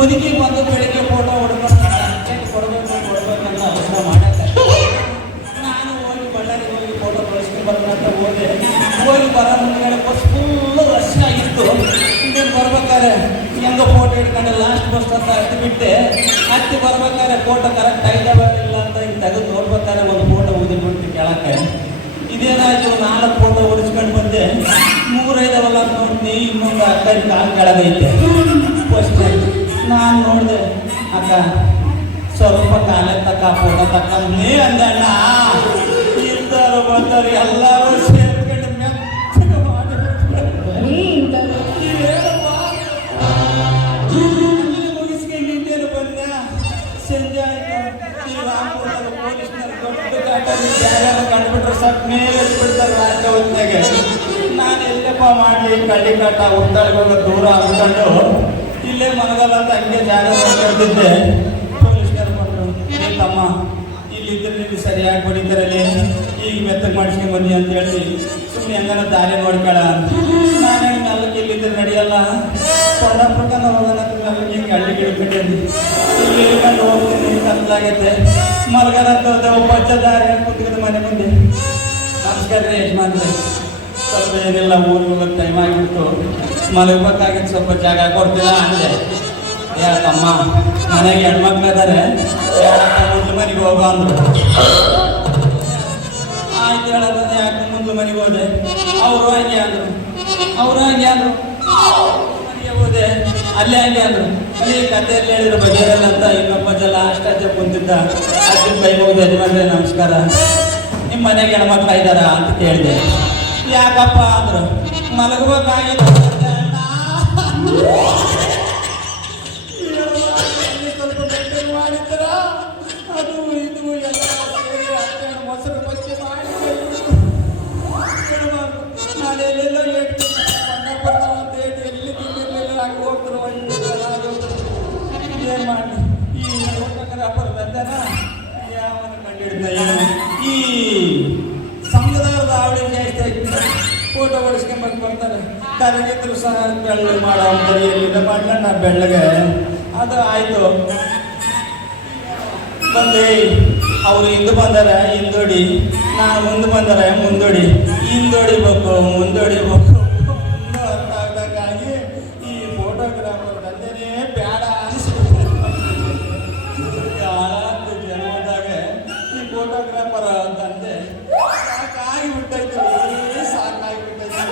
ಮುದುಕಿ ಬಂದು ಬೆಳಿಗ್ಗೆ ಫೋಟೋ ಹೊಡ್ಕೊಂಡು ಕೊಡ್ಬೇಕಂತ ಅವಸರ ಮಾಡಕ್ಕೆ ನಾನು ಹೋಗಿ ಬಳ್ಳಾರಿಗೆ ಹೋಗಿ ಫೋಟೋ ಕಳಿಸ್ಕೊಂಡು ಬರ್ಬೇಕಂತ ಹೋಗಿ ಬರೋ ಮುಂದೆ ಬಸ್ ಫುಲ್ಲು ರಶ್ ಆಗಿತ್ತು. ಇನ್ನೇನು ಬರ್ಬೇಕಾದ್ರೆ ಹೆಂಗೋ ಫೋಟೋ ಹಿಡ್ಕೊಂಡು ಲಾಸ್ಟ್ ಬಸ್ ಅಂತ ಹತ್ತಿ ಬರ್ಬೇಕಾದ್ರೆ ಫೋಟೋ ಕರೆಕ್ಟ್ ಆಗಿಲ್ಲ ಅಂತ ಹಿಂಗೆ ತೆಗೆದು ನೋಡ್ಬೇಕಾದ್ರೆ ಒಂದು ಫೋಟೋ ಊದಿಬಿಟ್ಟು ಕೇಳಕ್ಕೆ ಇದೇನಾಯ್ತು 4 ಫೋಟೋ ಹೊಡಿಸ್ಕೊಂಡು ಬಂದೆ 3 ಐದವಲ್ಲ ಅಂತ ನೋಡ್ತೀನಿ ಇನ್ನೊಂದು ಅಕ್ಕ ಕಾಲು ಕೆಳಗೈತೆ ಫಸ್ಟ್ ನಾನು ನೋಡಿದೆ ಅಕ್ಕ ಸ್ವಲ್ಪ ಕಾಲೇ ತಕ್ಕ ಫೋಟೋ ತಕ್ಕಂದು ಅಂದಣ್ಣ ಇರ್ತಾರೋ ಬಂದರು ಎಲ್ಲರೂ ಸೇರ್ಕೊಂಡು ಮೆಚ್ಚಗೆ ಮುಗಿಸ್ಕೊಂಡು ಇನ್ನೇನು ಬಂದೆ ಸಂಜೆ ಆಯ್ತು ಪೊಲೀಸ್ನವ್ರು ದೊಡ್ಡ ಕಂಡುಬಿಟ್ರೆ ಸ್ವಲ್ಪ ಮೇಲೆ ಬಿಡ್ತಾರೆ ರಾತ್ರಿ ಹೊತ್ತಿನಾಗೆ ನಾನು ಎಲ್ಲಪ್ಪ ಮಾಡಲಿ ಕಳ್ಳಿ ಕಟ್ಟ ಉತ್ತಾಳಿಗೆ ದೂರ ಅಂದ್ಕೊಂಡು ಇಲ್ಲೇ ಮನಗಲ್ಲ ಅಂತ ಹಂಗೆ ಜಾಗ ಮಾಡ್ತಿದ್ದೆ. ಪೊಲೀಸ್ನವ್ರು ಬಂದರು ತಮ್ಮ ಇಲ್ಲಿದ್ದರೆ ನಿಮ್ಗೆ ಸರಿಯಾಗಿ ಹೊಡಿತಾರಲ್ಲಿ ಈಗ ಮೆತ್ತಗೆ ಮಾಡಿಸ್ಕೊಂಡು ಬನ್ನಿ ಅಂತ ಹೇಳಿ ಸುಮ್ಮನೆ ಹೆಂಗನ ದಾರಿ ನೋಡ್ಕೊಳ ನಾನು ಹೇಳಿ ಮೆಲ್ಲಕ್ಕೆ ಇಲ್ಲಿದ್ದರೆ ನಡೆಯಲ್ಲ ಕೊಂಡಪಕ್ಕ ಹೋಗೋಣ ಮೆಲ್ಲಕ್ಕೆ ಹಿಂಗೆ ಹಳ್ಳಿ ಗಿಡಬಿಟ್ಟಿದ್ದೆ ಇಲ್ಲಿ ಇಳ್ಕೊಂಡು ಹೋಗ್ತೀನಿ ಕತ್ಲಾಗೈತೆ ಮಲಗದಂತ ಒಬ್ಬ ದಾರಿ ಕುತ್ಕೊಂಡು ಮನೆ ಮುಂದೆ ನಮಸ್ಕಾರ ರೀ ಯಜಮಾನ್ರೆ ಸ್ವಲ್ಪ ಏನಿಲ್ಲ ಊರಿಗೆ ಹೋಗೋದು ಟೈಮ್ ಆಗಿಬಿಟ್ಟು ಮಲಗಬೇಕಾಗಿತ್ತು ಸ್ವಲ್ಪ ಜಾಗ ಕೊಡ್ತೀರಾ ಅಂದೆ. ಯಾಕಮ್ಮ ಮನೆಗೆ ಹೆಣ್ಮಕ್ಳು ಇದ್ದಾರೆ ಮುಂದೆ ಮನೆಗೆ ಹೋಗೋ ಅಂದ್ರು. ಆಯ್ತು ಹೇಳೋದು ಯಾಕೆ ಮುಂದೆ ಮನೆಗೆ ಹೋದೆ ಅವರು ಹಂಗೆ ಅಂದರು ಮನೆಗೆ ಹೋದೆ ಅಲ್ಲೇ ಹಂಗೆ ಅಂದರು ಈ ಕಥೆಯಲ್ಲಿ ಹೇಳಿದ್ರು ಬಗೆಯಲ್ಲ ಅಂತ ಇನ್ನೊಬ್ಬ ಜನ ಅಷ್ಟೇ ಕುಂತಿದ್ದ ಅಜ್ಜನ ಕೈ ಹೋಗಿ ಯಜಮಾನ್ರೆ ನಮಸ್ಕಾರ ನಿಮ್ಮ ಮನೆಗೆ ಹೆಣ್ಮಕ್ಳು ಇದ್ದಾರಾ ಅಂತ ಕೇಳಿದೆ. ಯಾಕಪ್ಪ ಅಂದ್ರು ಮಲಗಬೇಕಾಗಿಲ್ಲ ಸ್ವಲ್ಪ ಬೆಟ್ಟೆ ಮಾಡಿದ್ರ ಅದು ಇದು ಎಲ್ಲ ಮೊಸರು ಬಚ್ಚೆ ಮಾಡಿ ನಾನು ಎಲ್ಲೆಲ್ಲೋ ಅಂತ ಹೇಳಿ ಎಲ್ಲಿ ತಿಂದಿರಲಿಲ್ಲ ಹಾಕಿ ಹೋಗ್ತಾರೆ ಏನು ಮಾಡಿ ಈ ಫೋಟೋಗ್ರಾಫರ್ ಬಂದನ ಯಾವನು ಕಂಡಿಡ್ದ ಈ ಸಂಘದವ್ರದ್ದು ಅವಳಿ ಜಾಸ್ತಿ ಫೋಟೋ ಹೊಡಿಸ್ಕೊಂಬಂದು ಬರ್ತಾರೆ ಕರಗಿದ್ರು ಸಹ ಬೆಳ್ಳು ಮಾಡೋ ಎಲ್ಲಿಂದ ಮಾಡ್ಕೊಂಡು ನಾ ಬೆಳ್ಳಗೆ ಅದು ಆಯಿತು ಬಂದೆ. ಅವರು ಹಿಂದೆ ಬಂದಾರ ಹಿಂದೋಡಿ ನಾನು ಮುಂದೆ ಬಂದಾರ ಮುಂದೋಡಿ ಹಿಂದೋಡಿಬೇಕು ಮುಂದೋಡಿಬೇಕು ಅರ್ಥ ಆಗ್ದಾಗಿ ಈ ಫೋಟೋಗ್ರಾಫರ್ ತಂದೆನೇ ಬೇಡ ಅನಿಸ್ಬಿಟ್ಟು ಜನ್ಮದಾಗ ಈ ಫೋಟೋಗ್ರಾಫರ್ ತಂದೆ ಸಾಕಾಗಿಬಿಟ್ಟೈತೆ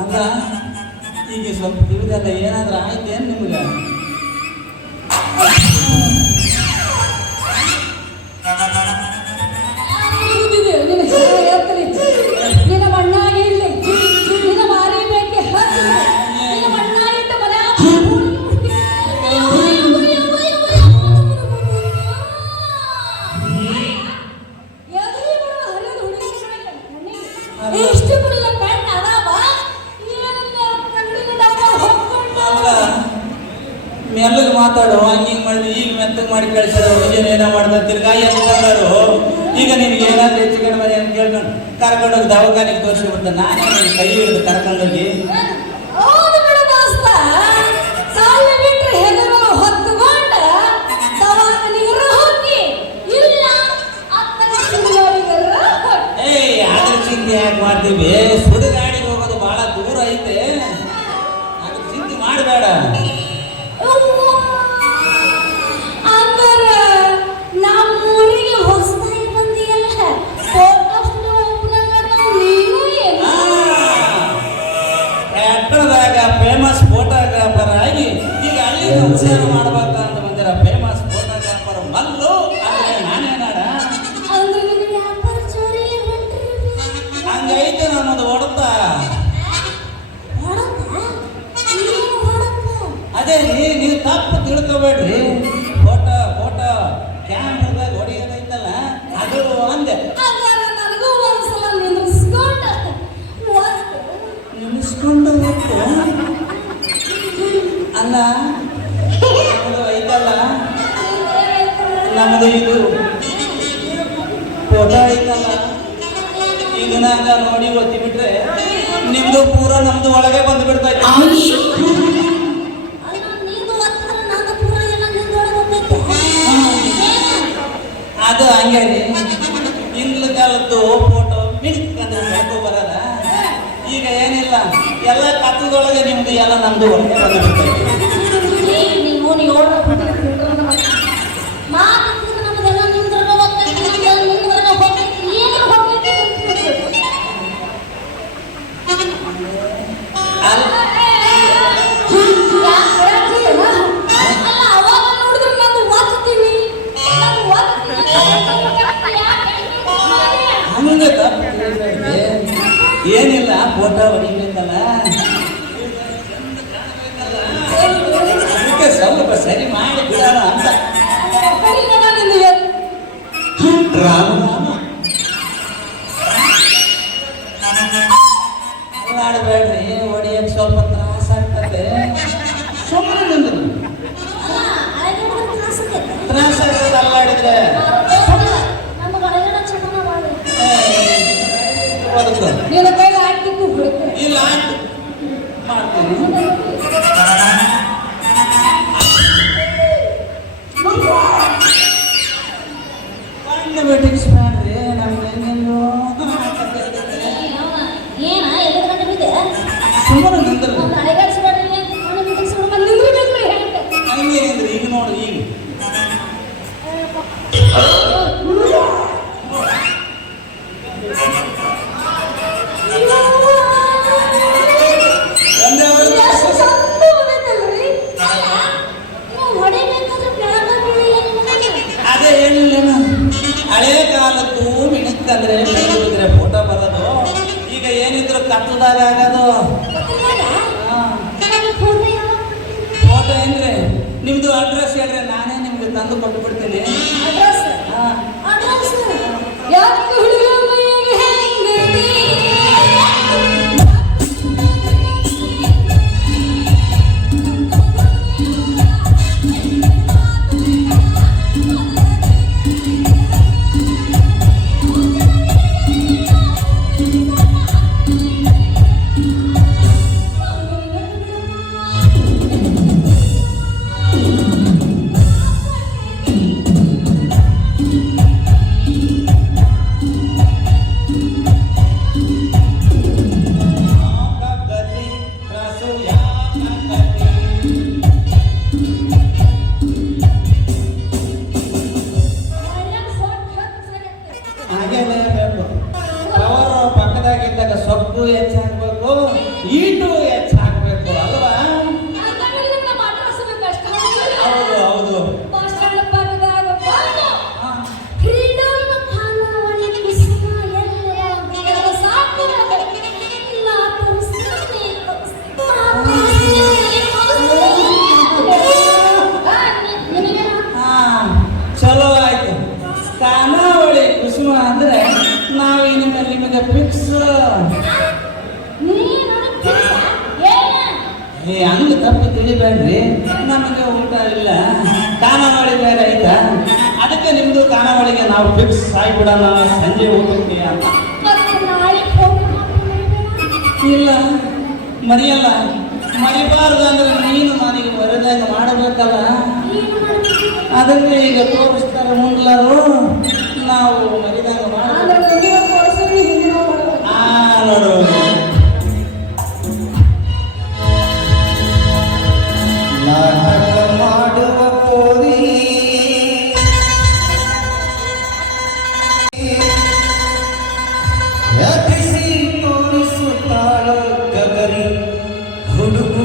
ಅಂದ ಈಗ ಸ್ವಲ್ಪ ತಿಳಿದಲ್ಲ ಏನಾದ್ರೂ ಆಯ್ತೇನು ನಿಮ್ಗೆ? ಮೆಲ್ಲಗೆ ಮಾತಾಡು ಹಂಗೆ ಹಿಂಗೆ ಮಾಡಿದ್ರು ಈಗ ಮೆತ್ತಗೆ ಮಾಡಿ ಕಳಿಸಿದ್ರು ಹುಡುಗಿನ ಏನೋ ಮಾಡ್ತಾರೆ ತಿರ್ಗಾ ಎತ್ಕೊಂಡರು ಈಗ ನಿನ್ಗೆ ಏನಾದ್ರು ಹೆಚ್ಚು ಕಡಿಮೆ ಅಂತ ಕೇಳ್ಕೊಂಡು ಕರ್ಕೊಂಡೋಗಿ ದವಾಖಾನೆಗೆ ತೋರಿಸ್ಬಿಡ್ತಾರೆ. ನಾನೇ ಕೈ ಹಿಡಿದು ಕರ್ಕೊಂಡೋಗಿ ಮಾಡಬೇಡ. ಪಟ್ಟಣದಾಗ ಫೇಮಸ್ ಫೋಟೋಗ್ರಾಫರ್ ಆಗಿ ಈಗ ಅಲ್ಲಿ ಉಪಚಾರ ಮಾಡ್ಬೇಕ ಅಂತ ಬಂದಿರ ಫೇಮಸ್ ಫೋಟೋಗ್ರಾಫರ್ ಮಲ್ಲು. ನಾನೇನಾಡ ಹಂಗೈತೆ ನಮ್ಮದು ಹೊಡೆತ. ಅದೇ ನೀವು ತಪ್ಪು ತಿಳ್ಕೊಬೇಡ್ರಿ. ಫೋಟೋ ಕ್ಯಾಮ್ರಾದಾಗ ಹೊಡೆಯೋದೈತಲ್ಲ ಅದು ಅಂದೆ. ನಿಲ್ಲಿಸ್ಕೊಂಡು ಹೋಗ್ತು ಅಲ್ಲ ನಮ್ಮದು ಐತಲ್ಲ, ನಮ್ಮದು ಇದು ಫೋಟೋ ಐತಲ್ಲ, ಇದನ್ನ ನೋಡಿ ಒತ್ತಿ ಬಿಟ್ರೆ ನಿಮ್ದು ಪೂರ ನಮ್ದು ಒಳಗೆ ಬಂದು ಬಿಡ್ತೈತೆ. ಅದು ಹಂಗೆ ಹಿಂದ್ಲ ಕಾಲದ್ದು ಫೋಟೋ ಮಿಡ್ಕಂದ್ರೆ ಬೆಳಕು ಬರದ. ಈಗ ಏನಿಲ್ಲ, ಎಲ್ಲ ಕತ್ತಲದೊಳಗೆ ನಿಮ್ದು ಎಲ್ಲ ನಮ್ದು ಒಳಗೆ ಬಂದು ಬಿಡ್ತೈತೆ. ಏನಿಲ್ಲ, ಫೋಟೋ ಹೊಡಿಬೇಕಲ್ಲ, ಅದಕ್ಕೆ ಸ್ವಲ್ಪ ಸರಿ ಮಾಡಿ ಬಿಡೋಣ ಅಂತ. ಅಲ್ಲಾಡಬೇಡ್ರಿ, ಹೊಡಿಯಕ್ಕೆ ಸ್ವಲ್ಪ ತ್ರಾಸ ಆಗ್ತದೆ. ಸುಮ್ಮನೆ ನಿಂದ್ರು ತ್ರಾಸ ಆಗ್ತದೆ ಅಲ್ಲಾಡಿದ್ರೆ. ಇಲ್ಲ ಮಾಡ್ತೀನಿ. ವೆಡ್ಡಿಂಗ್ಸ್ ಮಾಡ್ರಿ ನಮ್ಗೆ ಹೆಂಗೆಂದು ಸುಮ್ಮನೆ ನಿಂದ್ರು ಹಂಗೆ ನಿಂದ್ರಿ. ಈಗ ನೋಡು, ಈಗ ಅದೇ ಹೇಳಿಲ್ಲೇನು, ಹಳೆ ಕಾಲದ್ದು ಮಿಣಕ್ಕಂದ್ರೆ ಬೆಳೆದ್ರೆ ಫೋಟೋ ಬರೋದು. ಈಗ ಏನಿದ್ರು ಕತ್ತದಾಗ ಆಗೋದು. ಫೋಟೋ ಏನ್ರಿ ನಿಮ್ದು ಅಡ್ರೆಸ್ ಹೇಳ್ರಿ, ನಾನೇ ನಿಮ್ಗೆ ತಂದು ಕೊಟ್ಟು ಬಿಡ್ತೀನಿ. ಪಕ್ಕದಾಗಿದ್ದಾಗ ಸೊಪ್ಪು ಹೆಚ್ಚಾಗಬೇಕು, ಈಟು ಹೆಚ್ಚಾಗಬೇಕು ಅಲ್ವಾ? ಹೌದು ಹೌದು. ಚಲೋ ಆಯ್ತು. ಖಾನಾವಳಿ ಕುಸುಮ ಅಂದ್ರೆ ನಾವು ನಿಮಗೆ ಫಿಕ್ಸ್. ಹಂಗ ತಪ್ಪು ತಿಳಿಬೇಡ್ರಿ, ನಮಗೆ ಊಟ ಇಲ್ಲ, ಖಾನಾವಳಿ ಬೇರೆ ಐತಾ, ಅದಕ್ಕೆ ನಿಮ್ದು ಖಾನಾವಳಿಗೆ ನಾವು ಫಿಕ್ಸ್ ಆಗಿಬಿಡೋಣ ಸಂಜೆ ಊಟಕ್ಕೆ ಅಂತ. ಇಲ್ಲ ಮರಿಯಲ್ಲ, ಮರಿಬಾರ್ದು ಅಂದ್ರೆ ನೀನು ನನಗೆ ಮರೆದಾಗ ಮಾಡಬೇಕಲ್ಲ. ಅದನ್ನೇ ಈಗ ತೋರಿಸ್ತಾರೆ ಮುಂದ್ಲಾರು, ನಾವು ಮರಿದಾಗ ಮಾಡಬೇಕು. ನೋಡು ಹುಡುಗ